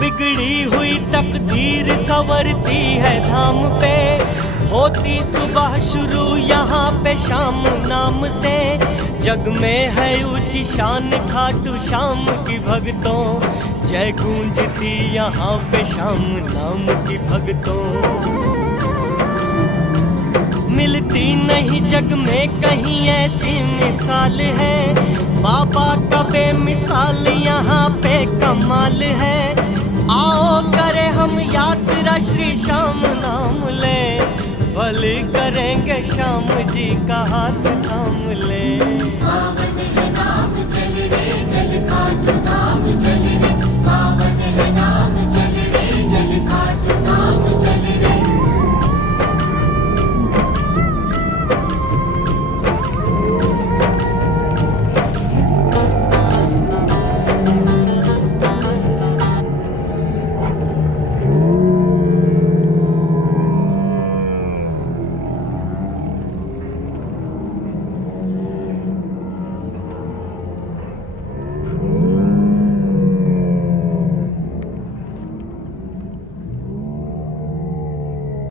बिगड़ी हुई तकदीर संवरती है धाम पे, होती सुबह शुरू यहाँ पे शाम नाम से। जग में है ऊंची शान खाटू श्याम की भक्तों, जय गूंजती यहाँ पे शाम नाम की भक्तों। मिलती नहीं जग में कहीं ऐसी मिसाल है, बाबा का बेमिसाल यहाँ पे कमाल है। आओ करे हम यात्रा श्री श्याम नाम ले, भले करेंगे श्याम जी का हाथ थाम ले।